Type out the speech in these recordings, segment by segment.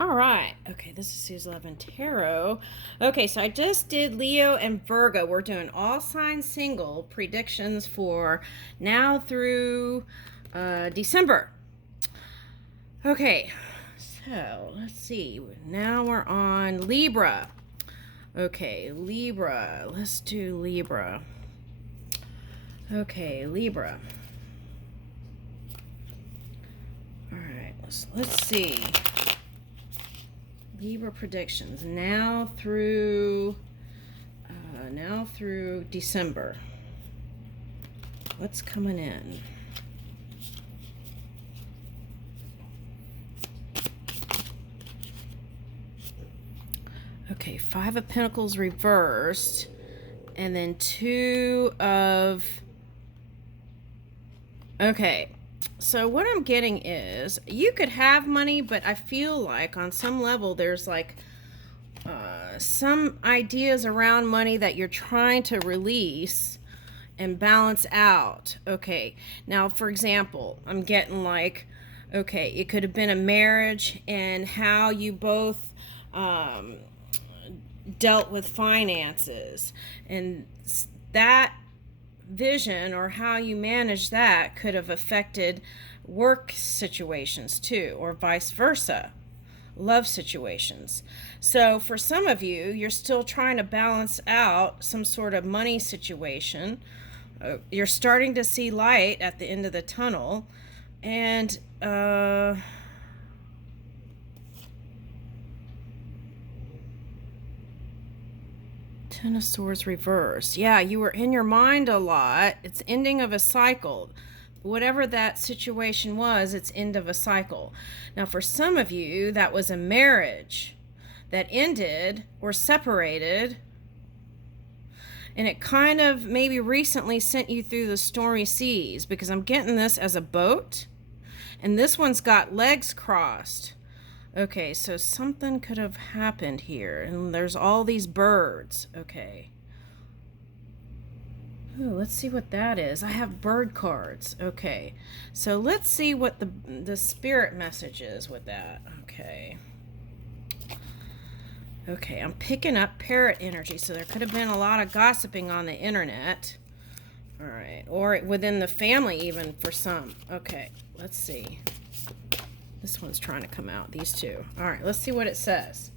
All right. Okay, this is Sue's 11 Tarot. Okay, so I just did Leo and Virgo. We're doing all sign single predictions for now through December. Okay, so let's see. Now we're on Libra. Okay, Libra. Let's do Libra. Okay, Libra. All right, let's see. Libra predictions now through December. What's coming in? Okay, Five of Pentacles reversed, and then Two of... Okay, so what I'm getting is you could have money, but I feel like on some level there's like some ideas around money that you're trying to release and balance out. Okay, now for example, I'm getting like, okay, it could have been a marriage and how you both dealt with finances, and that vision or how you manage that could have affected work situations too, or vice versa, love situations. So for some of you, you're still trying to balance out some sort of money situation. You're starting to see light at the end of the tunnel, and Ten of Swords reverse. Yeah, you were in your mind a lot. It's ending of a cycle. Whatever that situation was, it's end of a cycle. Now, for some of you, that was a marriage that ended or separated, and it kind of maybe recently sent you through the stormy seas, because I'm getting this as a boat, and this one's got legs crossed. Okay, so something could have happened here, and there's all these birds. Okay. Ooh, let's see what that is. I have bird cards. Okay, so let's see what the spirit message is with that. Okay. Okay, I'm picking up parrot energy, so there could have been a lot of gossiping on the internet. All right, or within the family even for some. Okay, let's see. This one's trying to come out, these two. All right, let's see what it says.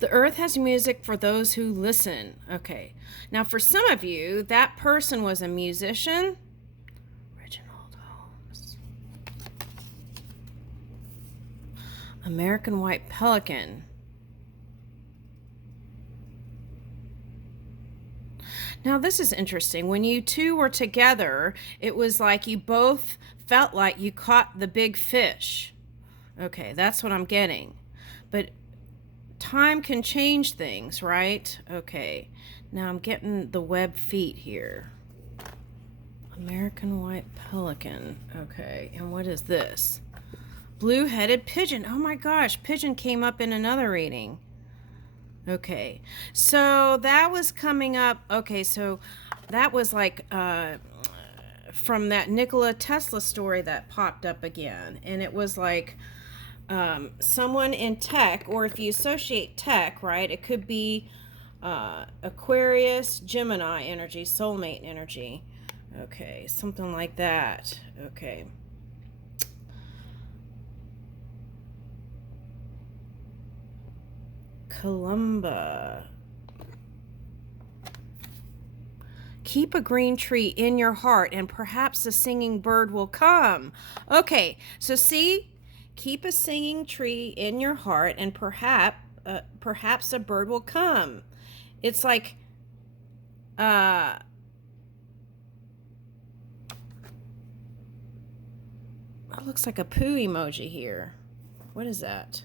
The earth has music for those who listen. Okay. Now, for some of you, that person was a musician. Reginald Holmes. American White Pelican. Now, this is interesting. When you two were together, it was like you both felt like you caught the big fish. Okay, that's what I'm getting. But time can change things, right? Okay, now I'm getting the web feet here. American White Pelican. Okay, and what is this? Blue-headed pigeon. Oh my gosh, pigeon came up in another reading. Okay, so that was coming up. Okay, so that was like from that Nikola Tesla story that popped up again. And it was like someone in tech, or if you associate tech, right, it could be Aquarius, Gemini energy, soulmate energy. Okay, something like that. Okay. Columba. Keep a green tree in your heart, and perhaps a singing bird will come. Okay, so see, keep a singing tree in your heart, and perhaps a bird will come. It's like, it looks like a poo emoji here. What is that?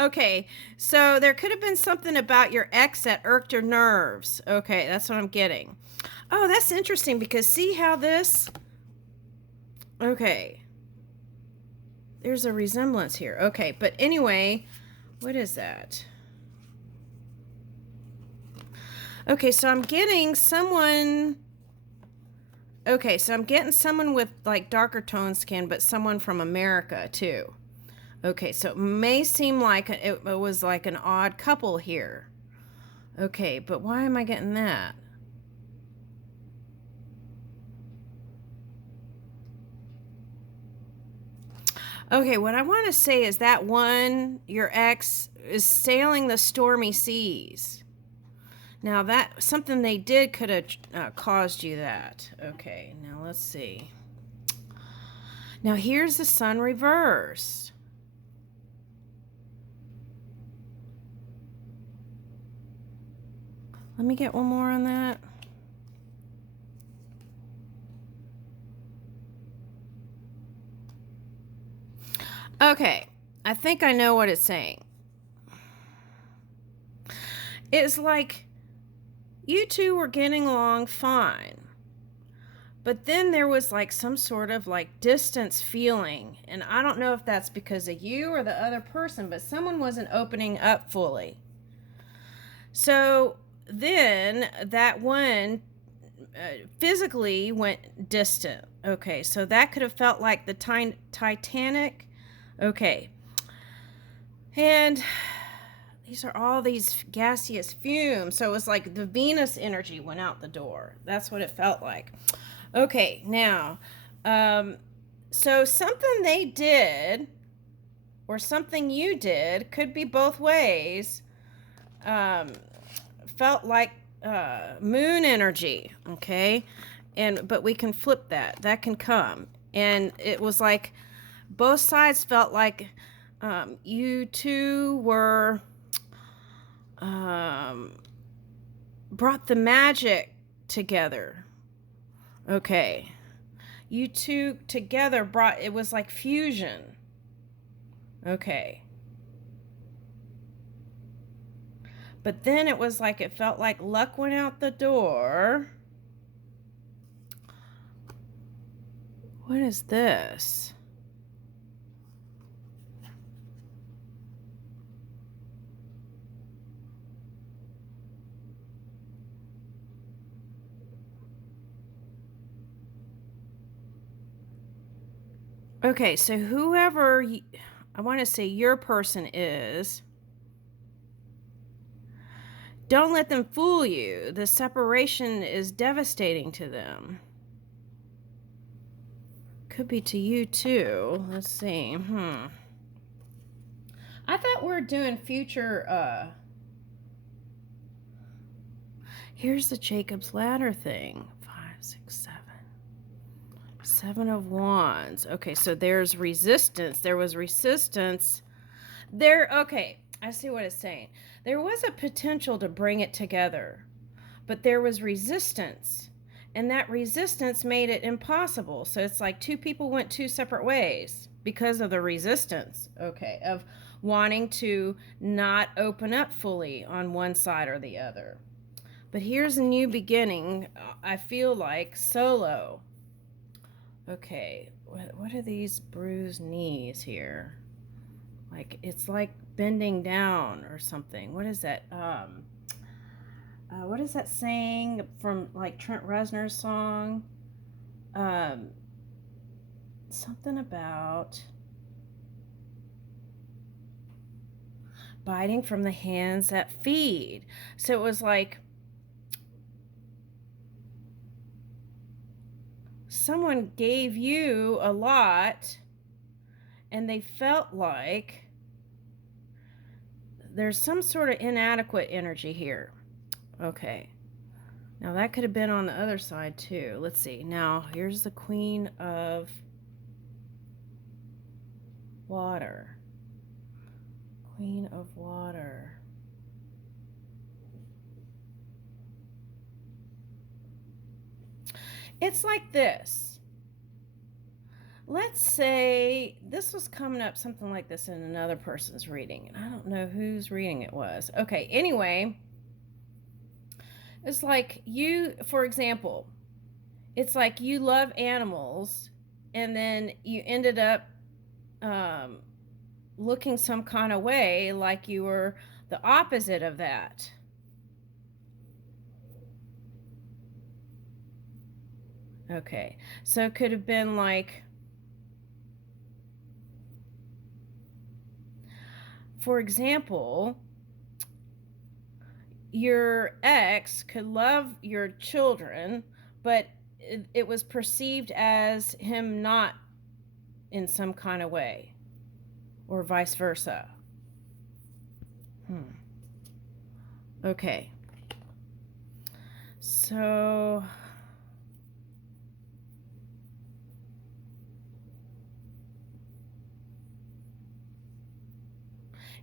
Okay, so there could have been something about your ex that irked your nerves. Okay, that's what I'm getting. Oh, that's interesting, because see how this... Okay. There's a resemblance here. Okay, but anyway, what is that? Okay, so I'm getting someone. Okay, so I'm getting someone with like darker tone skin, but someone from America too. Okay, so it may seem like it was like an odd couple here. Okay, but why am I getting that? Okay, what I want to say is that one, your ex, is sailing the stormy seas. Now that something they did could have caused you that. Okay, now let's see. Now here's the sun reversed. Let me get one more on that. Okay, I think I know what it's saying. It's like you two were getting along fine. But then there was like some sort of like distance feeling. And I don't know if that's because of you or the other person, but someone wasn't opening up fully. So then that one physically went distant. Okay, so that could have felt like the Titanic. Okay. And these are all these gaseous fumes. So it was like the Venus energy went out the door. That's what it felt like. Okay, now, so something they did or something you did, could be both ways, felt like moon energy, okay? But we can flip that. That can come. And it was like both sides felt like you two were brought the magic together. Okay. You two together brought, it was like fusion. Okay. But then it was like, it felt like luck went out the door. What is this? Okay, so whoever I want to say your person is, don't let them fool you. The separation is devastating to them. Could be to you too. Let's see. I thought we were doing future. Here's the Jacob's Ladder thing. 5, 6, 7. 7 of Wands. Okay, so there's resistance. There was resistance. Okay, I see what it's saying. There was a potential to bring it together, but there was resistance. And that resistance made it impossible. So it's like two people went two separate ways because of the resistance, okay, of wanting to not open up fully on one side or the other. But here's a new beginning, I feel like, solo. Okay, what are these bruised knees here? Like, it's like bending down or something. What is that? What is that saying from like Trent Reznor's song? Something about biting from the hands that feed. So it was like someone gave you a lot and they felt like there's some sort of inadequate energy here. Okay. Now that could have been on the other side too. Let's see. Now here's the Queen of Water. Queen of Water. It's like this. Let's say this was coming up something like this in another person's reading, and I don't know whose reading it was. Okay, anyway, it's like you, for example, it's like you love animals, and then you ended up looking some kind of way like you were the opposite of that. Okay. So it could have been like, for example, your ex could love your children, but it was perceived as him not in some kind of way, or vice versa. Okay. So,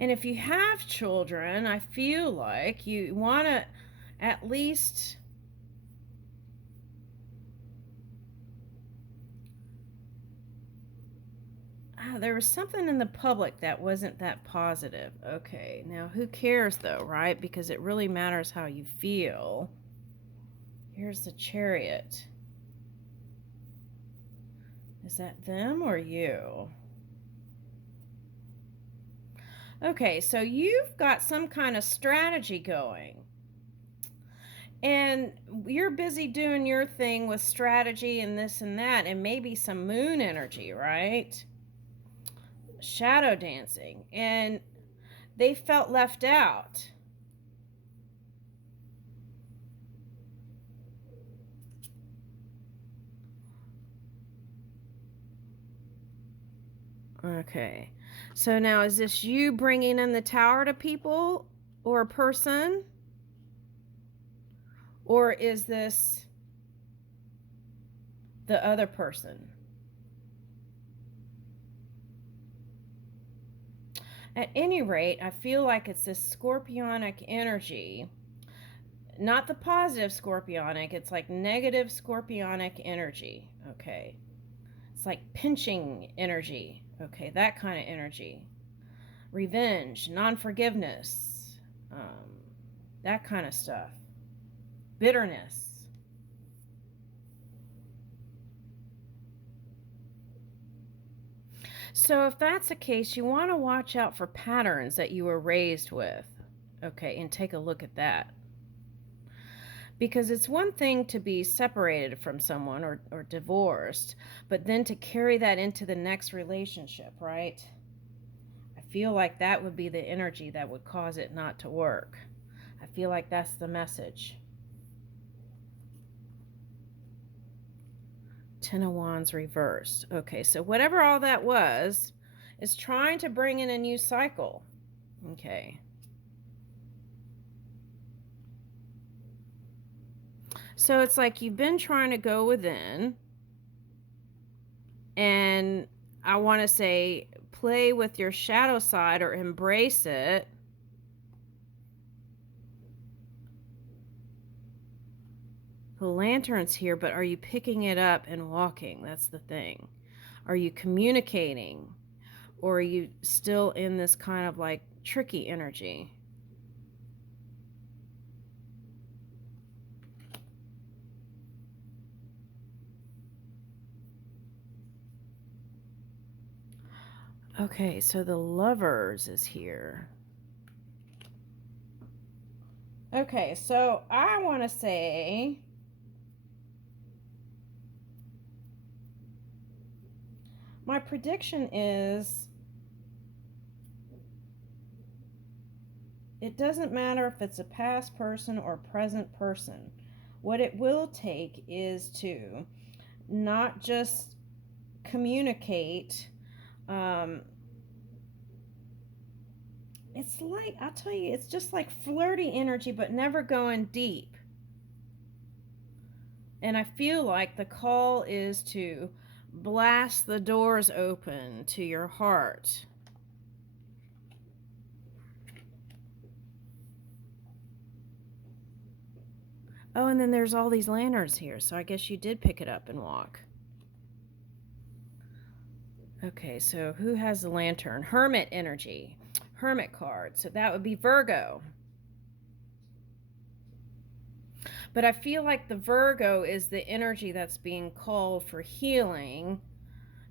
and if you have children, I feel like you want to at least, there was something in the public that wasn't that positive. Okay, now who cares though, right? Because it really matters how you feel. Here's the Chariot. Is that them or you? Okay, so you've got some kind of strategy going. And you're busy doing your thing with strategy and this and that, and maybe some moon energy, right? Shadow dancing. And they felt left out. Okay. So now is this you bringing in the tower to people or a person? Or is this the other person? At any rate, I feel like it's this scorpionic energy. Not the positive scorpionic, it's like negative scorpionic energy. Okay. It's like pinching energy. Okay, that kind of energy. Revenge, non forgiveness, that kind of stuff. Bitterness. So, if that's the case, you want to watch out for patterns that you were raised with. Okay, and take a look at that. Because it's one thing to be separated from someone or divorced, but then to carry that into the next relationship, right? I feel like that would be the energy that would cause it not to work. I feel like that's the message. Ten of Wands reversed. Okay, so whatever all that was is trying to bring in a new cycle. Okay. So it's like you've been trying to go within, and I want to say play with your shadow side or embrace it. The Lantern's here, but are you picking it up and walking? That's the thing. Are you communicating? Or are you still in this kind of like tricky energy? Okay, so the Lovers is here. Okay, so I want to say my prediction is it doesn't matter if it's a past person or present person. What it will take is to not just communicate. It's like, I'll tell you, it's just like flirty energy, but never going deep. And I feel like the call is to blast the doors open to your heart. Oh, and then there's all these lanterns here, so I guess you did pick it up and walk. Okay, so who has the lantern? Hermit energy. Hermit card. So that would be Virgo. But I feel like the Virgo is the energy that's being called for healing,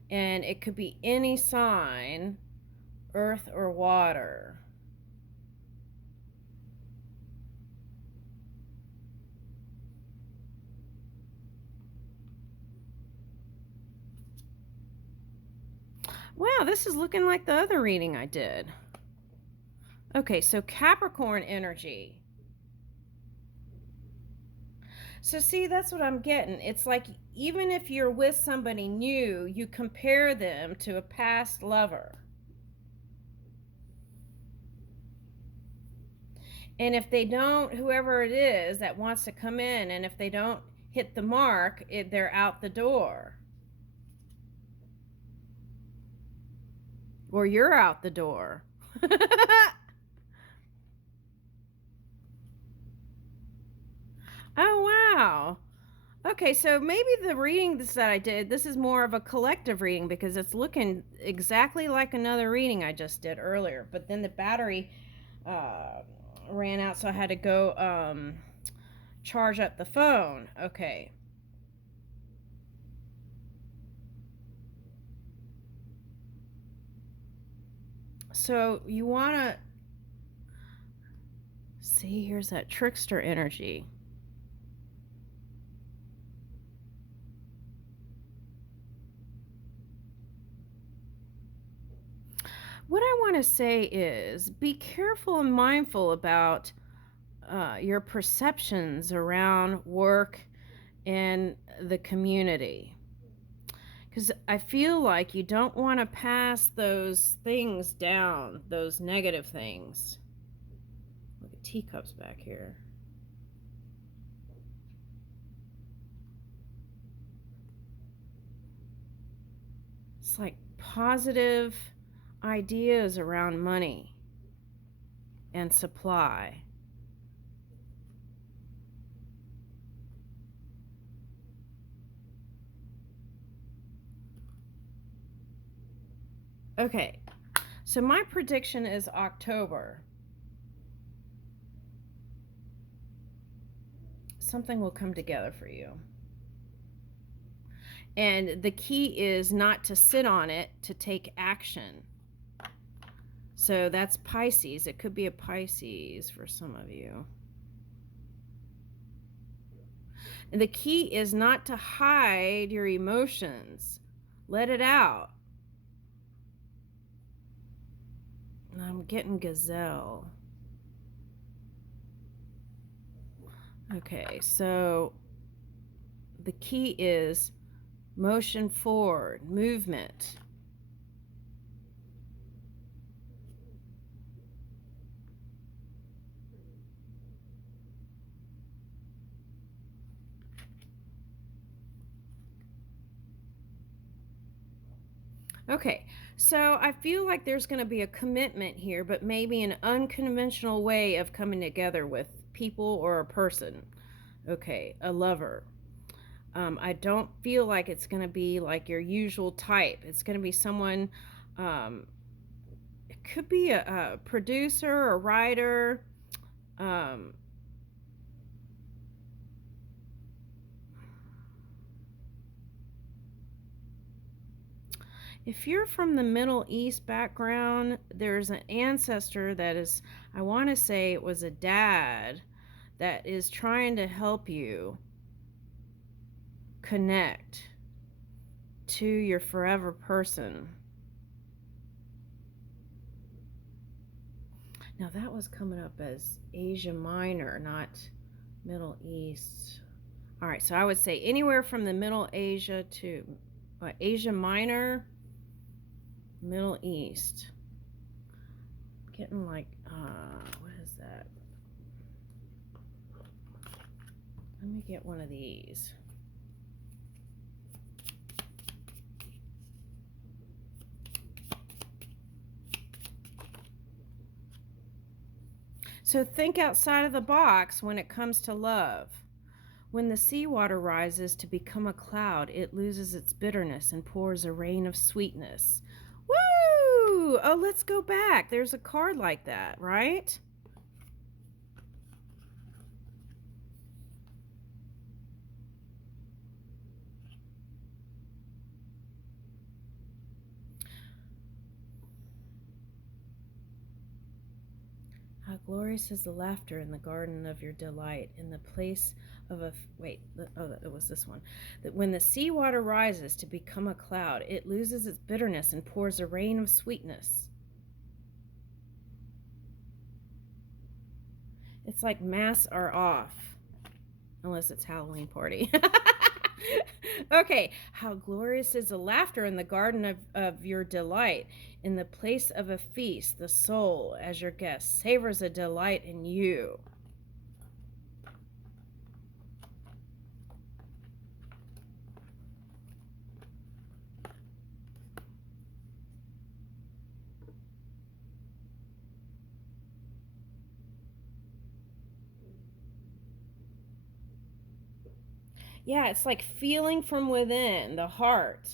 and it could be any sign, earth or water. Wow, this is looking like the other reading I did. Okay, so Capricorn energy. So see, that's what I'm getting. It's like even if you're with somebody new, you compare them to a past lover. And if they don't, whoever it is that wants to come in, and if they don't hit the mark, they're out the door. Or you're out the door. Oh, wow. Okay, so maybe the readings that I did, this is more of a collective reading because it's looking exactly like another reading I just did earlier. But then the battery ran out, so I had to go charge up the phone. Okay. So you want to see, here's that trickster energy. What I want to say is be careful and mindful about your perceptions around work and the community. Because I feel like you don't want to pass those things down, those negative things. Look at teacups back here. It's like positive ideas around money and supply. Okay, so my prediction is October. Something will come together for you. And the key is not to sit on it, to take action. So that's Pisces. It could be a Pisces for some of you. And the key is not to hide your emotions. Let it out. I'm getting gazelle. Okay, so the key is motion forward, movement. Okay, so I feel like there's going to be a commitment here, but maybe an unconventional way of coming together with people or a person. Okay, a lover. I don't feel like it's going to be like your usual type. It's going to be someone, it could be a producer, a writer. If you're from the Middle East background, there's an ancestor that is, I want to say it was a dad that is trying to help you connect to your forever person. Now that was coming up as Asia Minor, not Middle East. All right, so I would say anywhere from the Middle Asia to Asia Minor, Middle East. Getting like, what is that? Let me get one of these. So think outside of the box when it comes to love. When the seawater rises to become a cloud, it loses its bitterness and pours a rain of sweetness. Woo! Oh, let's go back. There's a card like that, right? How glorious is the laughter in the garden of your delight, in the place of a wait, oh, it was this one. That when the seawater rises to become a cloud, it loses its bitterness and pours a rain of sweetness. It's like masks are off, unless it's Halloween party. Okay, how glorious is the laughter in the garden of your delight. In the place of a feast, the soul, as your guest, savors a delight in you. Yeah, it's like feeling from within, the heart.